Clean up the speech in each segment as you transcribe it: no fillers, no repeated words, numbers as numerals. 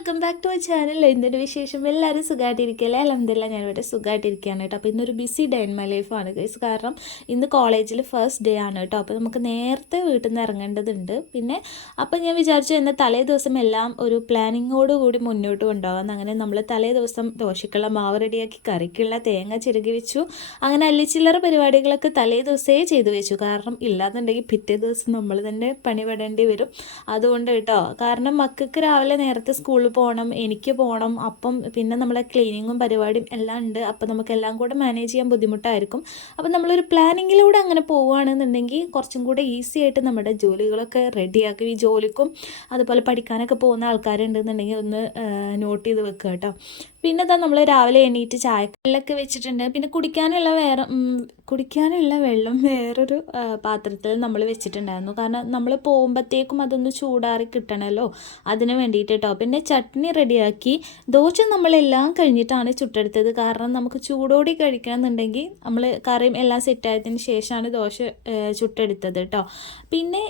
Welcome back to our channel. എന്തൊരു വിശേഷം? എല്ലാവരും സുഖമായിട്ടിരിക്കുകയല്ലേ? അൽഹംദുലില്ലാ ഞാനിവിടെ സുഖമായിട്ടിരിക്കുകയാണ് കേട്ടോ. അപ്പോൾ ഇന്നൊരു ബിസി ഡേ ഇൻ മൈ ലൈഫാണ് ഗൈസ്. കാരണം ഇന്ന് കോളേജിൽ ഫസ്റ്റ് ഡേ ആണ് കേട്ടോ. അപ്പോൾ നമുക്ക് നേരത്തെ വീട്ടിൽ നിന്ന് ഇറങ്ങേണ്ടതുണ്ട്. പിന്നെ അപ്പോൾ ഞാൻ വിചാരിച്ചു എന്നാൽ തലേ ദിവസം എല്ലാം ഒരു പ്ലാനിങ്ങോട് കൂടി മുന്നോട്ട് കൊണ്ടുപോകാം. അങ്ങനെ നമ്മൾ തലേ ദിവസം ദോശക്കുള്ള മാവ് റെഡിയാക്കി, കറിക്കുള്ള തേങ്ങ ചിരകി വെച്ചു. അങ്ങനെ അല്ലിച്ചില്ലറ പരിപാടികളൊക്കെ തലേ ദിവസമേ ചെയ്തു വെച്ചു. കാരണം ഇല്ലാന്നുണ്ടെങ്കിൽ പിറ്റേ ദിവസം നമ്മൾ തന്നെ പണിപെടേണ്ടി വരും. അതുകൊണ്ട് കേട്ടോ, കാരണം മക്കൾക്ക് രാവിലെ നേരത്തെ സ്കൂളിൽ പോകണം, എനിക്ക് പോകണം. അപ്പം പിന്നെ നമ്മളെ ക്ലീനിങ്ങും പരിപാടിയും എല്ലാം ഉണ്ട്. അപ്പോൾ നമുക്കെല്ലാം കൂടെ മാനേജ് ചെയ്യാൻ ബുദ്ധിമുട്ടായിരിക്കും. അപ്പോൾ നമ്മളൊരു പ്ലാനിങ്ങിലൂടെ അങ്ങനെ പോവുകയാണെന്നുണ്ടെങ്കിൽ കുറച്ചും കൂടെ ഈസി ആയിട്ട് നമ്മുടെ ജോലികളൊക്കെ റെഡിയാക്കും. ഈ ജോലിക്കും അതുപോലെ പഠിക്കാനൊക്കെ പോകുന്ന ആൾക്കാരുണ്ടെന്നുണ്ടെങ്കിൽ ഒന്ന് നോട്ട് ചെയ്ത് വെക്കുക കേട്ടോ. പിന്നെ ഇതാ നമ്മൾ രാവിലെ എണീറ്റ് ചായക്കല്ലൊക്കെ വെച്ചിട്ടുണ്ട്. പിന്നെ കുടിക്കാനുള്ള വെള്ളം വേറൊരു പാത്രത്തിൽ നമ്മൾ വെച്ചിട്ടുണ്ടായിരുന്നു. കാരണം നമ്മൾ പോകുമ്പോഴത്തേക്കും അതൊന്ന് ചൂടാറി കിട്ടണമല്ലോ, അതിന് വേണ്ടിയിട്ട് കേട്ടോ. പിന്നെ ചട്നി റെഡിയാക്കി. ദോശ നമ്മളെല്ലാം കഴിഞ്ഞിട്ടാണ് ചുട്ടെടുത്തത്. കാരണം നമുക്ക് ചൂടോടെ കഴിക്കണം എന്നുണ്ടെങ്കിൽ നമ്മൾ കറിയും എല്ലാം സെറ്റായതിന് ശേഷമാണ് ദോശ ചുട്ടെടുത്തത് കേട്ടോ. പിന്നെ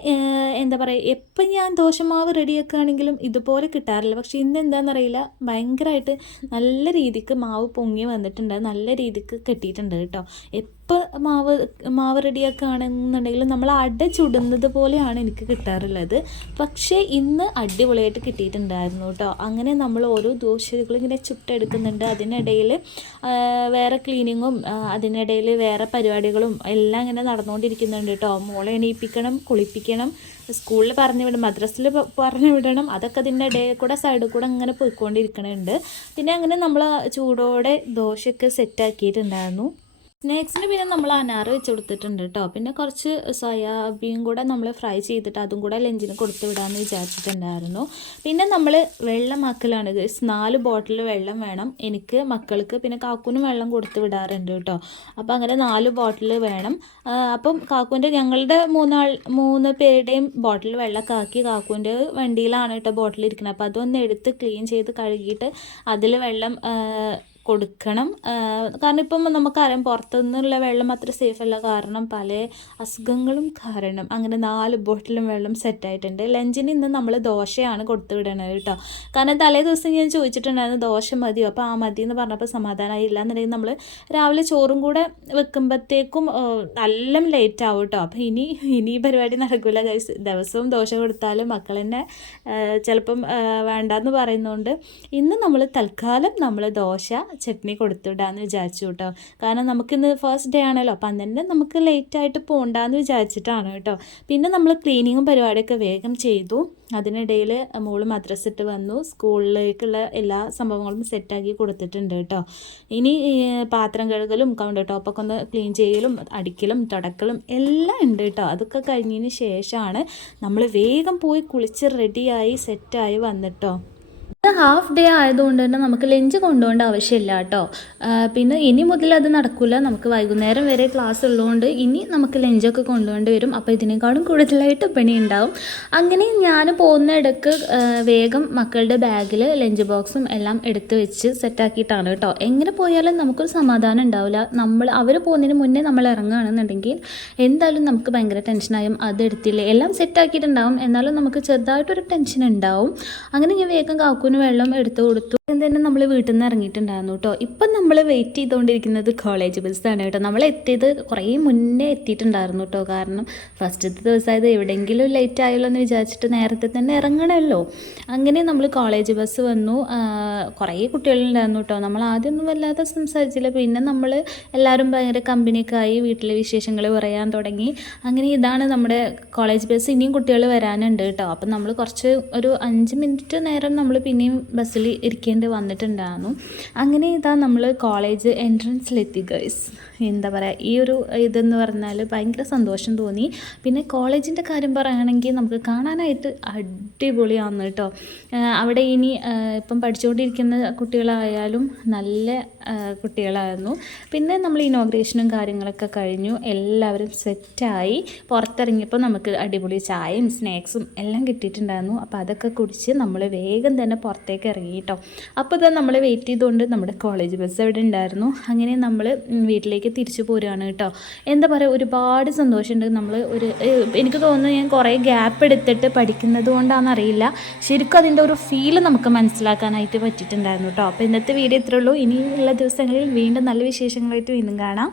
എന്താ പറയുക, എപ്പം ഞാൻ ദോശമാവ് റെഡിയാക്കുകയാണെങ്കിലും ഇതുപോലെ കിട്ടാറില്ല. പക്ഷേ ഇന്ന് എന്താണെന്നറിയില്ല, ഭയങ്കരമായിട്ട് നല്ല രീതിക്ക് മാവ് പൊങ്ങി വന്നിട്ടുണ്ട്, നല്ല രീതിക്ക് കെട്ടിയിട്ടുണ്ട് കേട്ടോ. എപ്പോൾ മാവ് റെഡിയാക്കുകയാണെന്നുണ്ടെങ്കിൽ നമ്മൾ അട ചുടുന്നത് പോലെയാണ് എനിക്ക് കിട്ടാറുള്ളത്. പക്ഷേ ഇന്ന് അടിപൊളിയായിട്ട് കിട്ടിയിട്ടുണ്ടായിരുന്നു കേട്ടോ. അങ്ങനെ നമ്മൾ ഓരോ ദോശകളും ഇങ്ങനെ ചുട്ടെടുക്കുന്നുണ്ട്. അതിനിടയിൽ വേറെ ക്ലീനിങ്ങും അതിനിടയിൽ വേറെ പരിപാടികളും എല്ലാം ഇങ്ങനെ നടന്നുകൊണ്ടിരിക്കുന്നുണ്ട് കേട്ടോ. മോളെ എണീപ്പിക്കണം, കുളിപ്പിക്കണം, സ്കൂളിൽ പറഞ്ഞു വിടണം, മദ്രസിൽ പറഞ്ഞു വിടണം. അതൊക്കെ അതിൻ്റെ ഇടയിൽ കൂടെ സൈഡിൽ കൂടെ അങ്ങനെ പോയിക്കൊണ്ടിരിക്കണുണ്ട്. പിന്നെ അങ്ങനെ നമ്മൾ ചൂടോടെ ദോശയൊക്കെ സെറ്റാക്കിയിട്ടുണ്ടായിരുന്നു. സ്നാക്സിന് പിന്നെ നമ്മൾ അനാറ് വെച്ച് കൊടുത്തിട്ടുണ്ട് കേട്ടോ. പിന്നെ കുറച്ച് സോയാബീൻ കൂടെ നമ്മൾ ഫ്രൈ ചെയ്തിട്ട് അതും കൂടെ ലഞ്ചിന് കൊടുത്ത് വിടാമെന്ന് വിചാരിച്ചിട്ടുണ്ടായിരുന്നു. പിന്നെ നമ്മൾ വെള്ളമാക്കലാണ്. 4 ബോട്ടിൽ വെള്ളം വേണം എനിക്ക്, മക്കൾക്ക്, പിന്നെ കാക്കൂനും വെള്ളം കൊടുത്ത് വിടാറുണ്ട് കേട്ടോ. അപ്പോൾ അങ്ങനെ 4 ബോട്ടിൽ വേണം. അപ്പം ഞങ്ങളുടെ 3 പേരുടെയും ബോട്ടിൽ വെള്ളമൊക്കെ ആക്കി കാക്കൂൻ്റെ വണ്ടിയിലാണ് കേട്ടോ ബോട്ടിൽ ഇരിക്കുന്നത്. അപ്പോൾ അതൊന്ന് എടുത്ത് ക്ലീൻ ചെയ്ത് കഴുകിയിട്ട് അതിൽ വെള്ളം കൊടുക്കണം. കാരണം ഇപ്പം നമുക്കറിയാം പുറത്തുനിന്നുള്ള വെള്ളം അത്ര സേഫ് അല്ല. കാരണം പല അസുഖങ്ങളും കാരണം. അങ്ങനെ 4 ബോട്ടിലും വെള്ളം സെറ്റായിട്ടുണ്ട്. ലഞ്ചിന് ഇന്ന് നമ്മൾ ദോശയാണ് കൊടുത്തു വിടണത് കേട്ടോ. കാരണം തലേ ദിവസം ഞാൻ ചോദിച്ചിട്ടുണ്ടായിരുന്നു ദോശ മതിയോ, അപ്പോൾ ആ മതി എന്ന് പറഞ്ഞപ്പോൾ സമാധാനമായി. ഇല്ലാന്നുണ്ടെങ്കിൽ നമ്മൾ രാവിലെ ചോറും കൂടെ വെക്കുമ്പോഴത്തേക്കും നല്ല ലേറ്റ് ആവും കേട്ടോ. അപ്പോൾ ഇനി പരിപാടി നടക്കില്ല ഗൈസ്. ദിവസവും ദോശ കൊടുത്താലും മക്കൾ തന്നെ ചിലപ്പം വേണ്ടാന്ന് പറയുന്നതുകൊണ്ട് ഇന്ന് നമ്മൾ തൽക്കാലം നമ്മൾ ദോശ ചട്നി കൊടുത്തുവിടാമെന്ന് വിചാരിച്ചു കേട്ടോ. കാരണം നമുക്കിന്ന് ഫസ്റ്റ് ഡേ ആണല്ലോ, അപ്പം അന്നെ നമുക്ക് ലേറ്റായിട്ട് പോകണ്ടെന്ന് വിചാരിച്ചിട്ടാണ് കേട്ടോ. പിന്നെ നമ്മൾ ക്ലീനിങ്ങും പരിപാടിയൊക്കെ വേഗം ചെയ്തു. അതിനിടയിൽ മോള് മദ്രസിട്ട് വന്നു. സ്കൂളിലേക്കുള്ള എല്ലാ സംഭവങ്ങളും സെറ്റാക്കി കൊടുത്തിട്ടുണ്ട് കേട്ടോ. ഇനി പാത്രം കഴുകലും കൗണ്ടർ ടോപ്പൊക്കെ ഒന്ന് ക്ലീൻ ചെയ്യലും അടിക്കലും തുടക്കലും എല്ലാം ഉണ്ട് കേട്ടോ. അതൊക്കെ കഴിഞ്ഞതിന് ശേഷമാണ് നമ്മൾ വേഗം പോയി കുളിച്ച് റെഡിയായി സെറ്റായി വന്നിട്ടോ. ഇത് ഹാഫ് ഡേ ആയതുകൊണ്ട് തന്നെ നമുക്ക് ലഞ്ച് കൊണ്ടുപോകേണ്ട ആവശ്യമില്ല കേട്ടോ. പിന്നെ ഇനി മുതൽ അത് നടക്കില്ല. നമുക്ക് വൈകുന്നേരം വരെ ക്ലാസ് ഉള്ളതുകൊണ്ട് ഇനി നമുക്ക് ലഞ്ചൊക്കെ കൊണ്ടുപോകേണ്ടി വരും. അപ്പോൾ ഇതിനേക്കാളും കൂടുതലായിട്ട് പണി ഉണ്ടാവും. അങ്ങനെ ഞാൻ പോകുന്ന ഇടയ്ക്ക് വേഗം മക്കളുടെ ബാഗിൽ ലഞ്ച് ബോക്സും എല്ലാം എടുത്ത് വെച്ച് സെറ്റാക്കിയിട്ടാണ് കേട്ടോ. എങ്ങനെ പോയാലും നമുക്കൊരു സമാധാനം ഉണ്ടാവില്ല. അവർ പോകുന്നതിന് മുന്നേ നമ്മൾ ഇറങ്ങുകയാണെന്നുണ്ടെങ്കിൽ എന്തായാലും നമുക്ക് ഭയങ്കര ടെൻഷനായും അത് എടുത്തില്ലേ എല്ലാം സെറ്റാക്കിയിട്ടുണ്ടാവും. എന്നാലും നമുക്ക് ചെറുതായിട്ടൊരു ടെൻഷൻ ഉണ്ടാവും. അങ്ങനെ ഞാൻ വേഗം കാക്കു വെള്ളം എടുത്തു കൊടുത്തു. തന്നെ നമ്മൾ വീട്ടിൽ നിന്ന് ഇറങ്ങിയിട്ടുണ്ടായിരുന്നു കേട്ടോ. ഇപ്പം നമ്മൾ വെയിറ്റ് ചെയ്തുകൊണ്ടിരിക്കുന്നത് കോളേജ് ബസ്സാണ് കേട്ടോ. നമ്മൾ എത്തിയത് കുറേ മുന്നേ എത്തിയിട്ടുണ്ടായിരുന്നു കേട്ടോ. കാരണം ഫസ്റ്റത്തെ ദിവസമായത് എവിടെയെങ്കിലും ലേറ്റ് ആയല്ലോ എന്ന് വിചാരിച്ചിട്ട് നേരത്തെ തന്നെ ഇറങ്ങണമല്ലോ. അങ്ങനെ നമ്മൾ കോളേജ് ബസ് വന്നു. കുറേ കുട്ടികളുണ്ടായിരുന്നു കേട്ടോ. നമ്മൾ ആദ്യമൊന്നും വല്ലാതെ സംസാരിച്ചില്ല. പിന്നെ നമ്മൾ എല്ലാവരും ഭയങ്കര കമ്പനിയൊക്കെ ആയി വീട്ടിലെ വിശേഷങ്ങൾ പറയാൻ തുടങ്ങി. അങ്ങനെ ഇതാണ് നമ്മുടെ കോളേജ് ബസ്. ഇനിയും കുട്ടികൾ വരാനുണ്ട് കേട്ടോ. അപ്പം നമ്മൾ ഒരു 5 മിനിറ്റ് നേരം നമ്മൾ പിന്നെയും ബസ്സിൽ ഇരിക്കേണ്ടി വന്നിട്ടുണ്ടായിരുന്നു. അങ്ങനെ ഇതാ നമ്മൾ കോളേജ് എൻട്രൻസിലെത്തി ഗൈസ്. എന്താ പറയുക, ഈ ഒരു ഇതെന്ന് പറഞ്ഞാൽ ഭയങ്കര സന്തോഷം തോന്നി. പിന്നെ കോളേജിൻ്റെ കാര്യം പറയുകയാണെങ്കിൽ നമുക്ക് കാണാനായിട്ട് അടിപൊളിയാണ് കേട്ടോ. അവിടെ ഇനി ഇപ്പം പഠിച്ചുകൊണ്ടിരിക്കുന്ന കുട്ടികളായാലും നല്ല കുട്ടികളായിരുന്നു. പിന്നെ നമ്മൾ ഇനോഗ്രേഷനും കാര്യങ്ങളൊക്കെ കഴിഞ്ഞു. എല്ലാവരും സെറ്റായി പുറത്തിറങ്ങിയപ്പോൾ നമുക്ക് അടിപൊളി ചായയും സ്നാക്സും എല്ലാം കിട്ടിയിട്ടുണ്ടായിരുന്നു. അപ്പോൾ അതൊക്കെ കുടിച്ച് നമ്മൾ വേഗം തന്നെ പുറത്തേക്ക് ഇറങ്ങി കേട്ടോ. അപ്പോൾ ഇത് നമ്മൾ വെയിറ്റ് ചെയ്തുകൊണ്ട് നമ്മുടെ കോളേജ് ബസ് അവിടെ ഉണ്ടായിരുന്നു. അങ്ങനെ നമ്മൾ വീട്ടിലേക്ക് തിരിച്ചു പോരുകയാണ് കേട്ടോ. എന്താ പറയുക, ഒരുപാട് സന്തോഷമുണ്ട്. നമ്മൾ എനിക്ക് തോന്നുന്നു ഞാൻ കുറേ ഗ്യാപ്പ് എടുത്തിട്ട് പഠിക്കുന്നത് കൊണ്ടാണെന്നറിയില്ല, ശരിക്കും അതിൻ്റെ ഒരു ഫീല് നമുക്ക് മനസ്സിലാക്കാനായിട്ട് പറ്റിയിട്ടുണ്ടായിരുന്നു കേട്ടോ. അപ്പോൾ ഇന്നത്തെ വീഡിയോ ഇത്രേ ഉള്ളൂ. ഇനിയുള്ള ദിവസങ്ങളിൽ വീണ്ടും നല്ല വിശേഷങ്ങളായിട്ട് വീണ്ടും കാണാം.